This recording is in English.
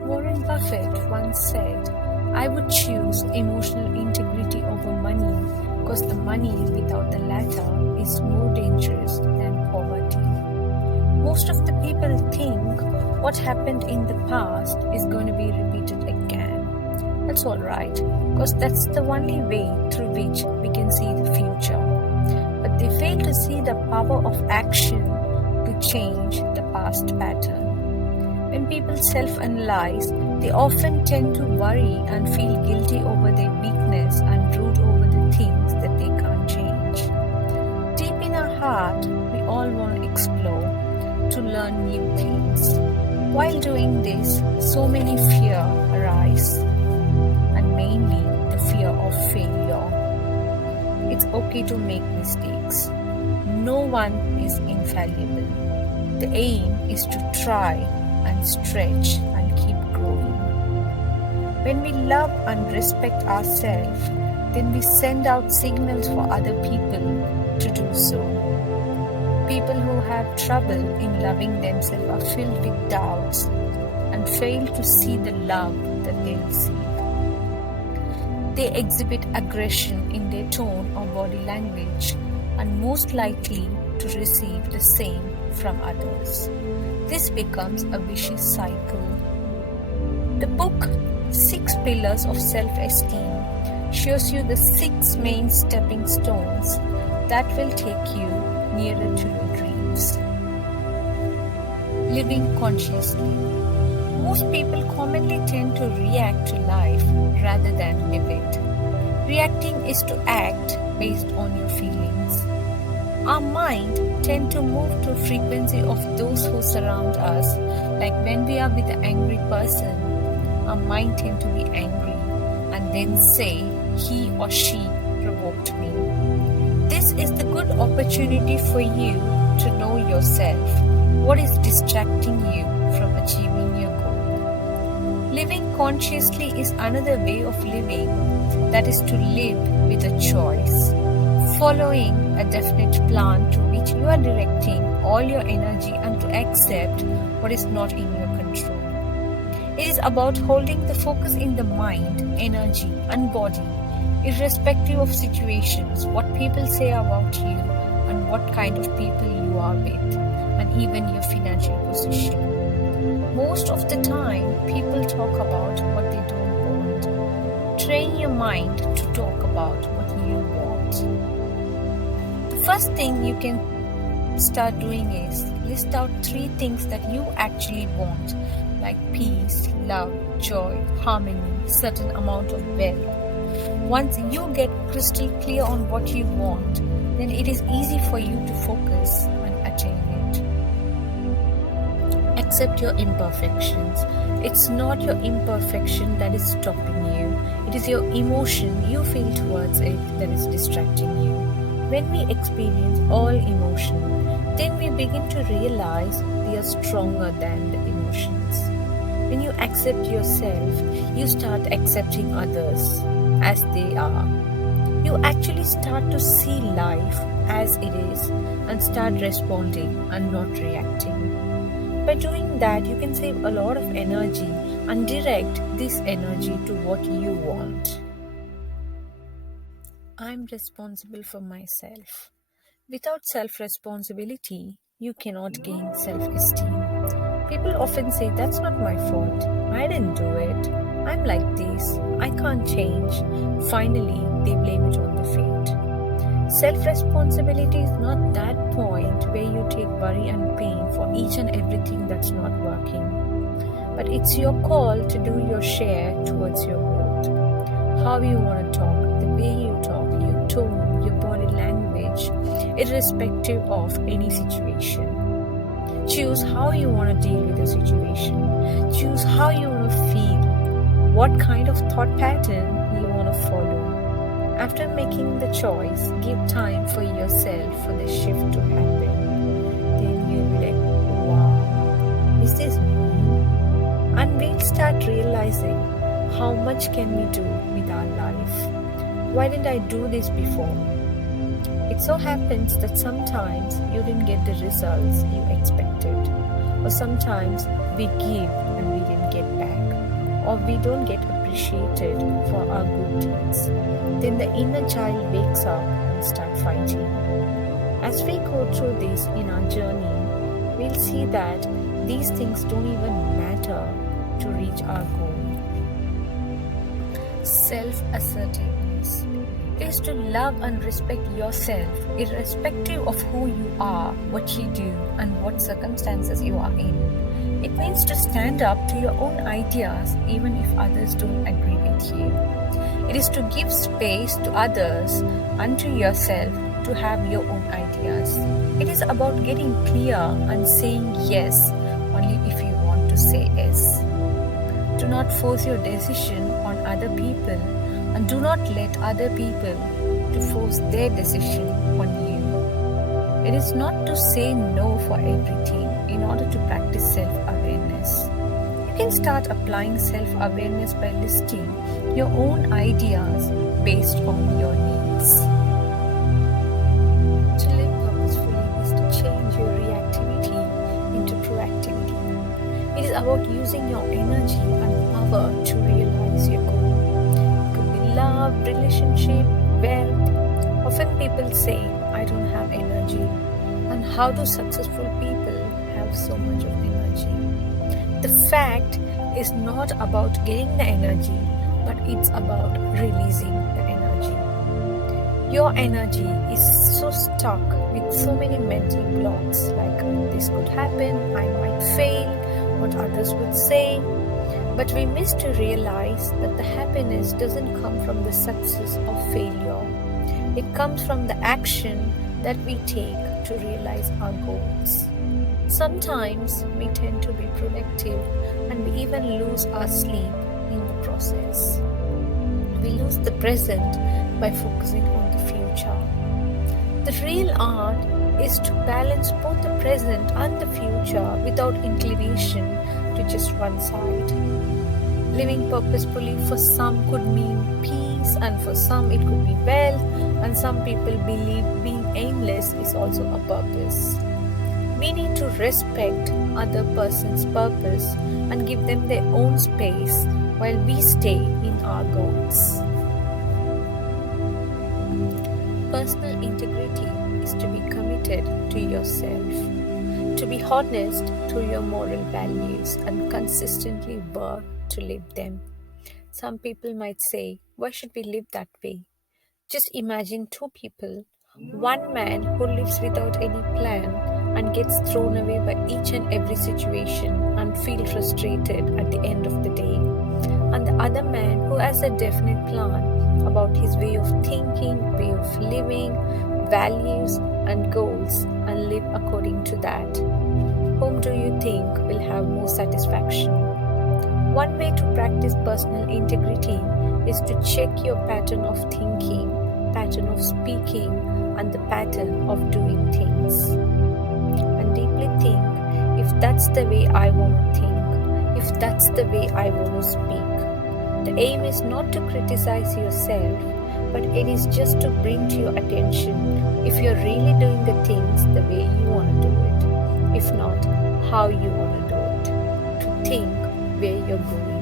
Warren Buffett once said, I would choose emotional integrity over money because the money without the latter is more dangerous than poverty. Most of the people think what happened in the past is going to be repeated again. That's alright, because that's the only way through which we can see the future. But they fail to see the power of action to change the past pattern. When people self-analyze, they often tend to worry and feel guilty over their weakness and brood over the things that they can't change. Deep in our heart, we all want to explore, to learn new things. While doing this, so many fear arise, and mainly the fear of failure. It's okay to make mistakes. No one is infallible. The aim is to try and stretch and keep growing. When we love and respect ourselves, then we send out signals for other people to do so. People who have trouble in loving themselves are filled with doubts and fail to see the love that they receive. They exhibit aggression in their tone or body language and most likely to receive the same from others. This becomes a vicious cycle. The book 6 Pillars of Self-Esteem shows you the 6 main stepping stones that will take you nearer to your dreams. Living consciously. Most people commonly tend to react to life rather than live it. Reacting is to act based on your feelings. Our mind tend to move to a frequency of those who surround us. Like when we are with an angry person, our mind tend to be angry and then say, he or she provoked me. This is the good opportunity for you to know yourself. What is distracting you from achieving your goal? Living consciously is another way of living, that is to live with a choice. Following a definite plan to which you are directing all your energy and to accept what is not in your control. It is about holding the focus in the mind, energy and body, irrespective of situations, what people say about you and what kind of people you are with, and even your financial position. Most of the time, people talk about what they don't want. Train your mind to talk about what you want. The first thing you can start doing is list out 3 things that you actually want, like peace, love, joy, harmony, certain amount of wealth. Once you get crystal clear on what you want, then it is easy for you to focus and attain it. Accept your imperfections. It's not your imperfection that is stopping you. It is your emotion you feel towards it that is distracting you. When we experience all emotion, then we begin to realize we are stronger than the emotions. When you accept yourself, you start accepting others as they are. You actually start to see life as it is and start responding and not reacting. By doing that, you can save a lot of energy and direct this energy to what you want. I'm responsible for myself. Without self-responsibility, you cannot gain self-esteem. People often say, that's not my fault. I didn't do it. I'm like this. I can't change. Finally, they blame it on the fate. Self-responsibility is not that point where you take worry and pain for each and everything that's not working. But it's your call to do your share towards your growth. How you want to talk, the way you talk, your tone, your body language, irrespective of any situation. Choose how you want to deal with the situation. Choose how you want to feel. What kind of thought pattern you want to follow. After making the choice, give time for yourself for the shift to happen. Then you'll be like, wow, is this me? And we'll start realizing how much can we do with our life. Why didn't I do this before? It so happens that sometimes you didn't get the results you expected, or sometimes we give and we didn't get back. or we don't get appreciated for our good deeds, then the inner child wakes up and starts fighting. As we go through this in our journey, we'll see that these things don't even matter to reach our goal. Self-assertiveness is to love and respect yourself irrespective of who you are, what you do, and what circumstances you are in. It means to stand up to your own ideas even if others don't agree with you. It is to give space to others and to yourself to have your own ideas. It is about getting clear and saying yes only if you want to say yes. Do not force your decision on other people, and do not let other people to force their decision on you. It is not to say no for everything in order to practice self-awareness. You can start applying self-awareness by listing your own ideas based on your needs. To live purposefully is to change your reactivity into proactivity. It is about using your energy and power to realize your goal. It could be love, relationship, wealth. Often people say, I don't have energy. And how do successful people have so much of energy? The fact is not about getting the energy, but it's about releasing the energy. Your energy is so stuck with so many mental blocks like this could happen, I might fail, what others would say. But we miss to realize that the happiness doesn't come from the success or failure. It comes from the action that we take to realize our goals. Sometimes we tend to be productive and we even lose our sleep in the process. We lose the present by focusing on the future. The real art is to balance both the present and the future without inclination to just one side. Living purposefully for some could mean peace, and for some it could be wealth, and some people believe being aimless is also a purpose. We need to respect other person's purpose and give them their own space while we stay in our goals. Personal integrity is to be committed to yourself, to be honest to your moral values and consistently work to live them. Some people might say, why should we live that way? Just imagine two people, one man who lives without any plan and gets thrown away by each and every situation and feels frustrated at the end of the day, and the other man who has a definite plan about his way of thinking, way of living, values and goals, and live according to that. Whom do you think will have more satisfaction? One way to practice personal integrity is to check your pattern of thinking, pattern of speaking, and the pattern of doing things. And deeply think, if that's the way I want to think, if that's the way I want to speak. The aim is not to criticize yourself, but it is just to bring to your attention if you're really doing the things the way you want to do it. If not, how you want to do it. To think where you're going.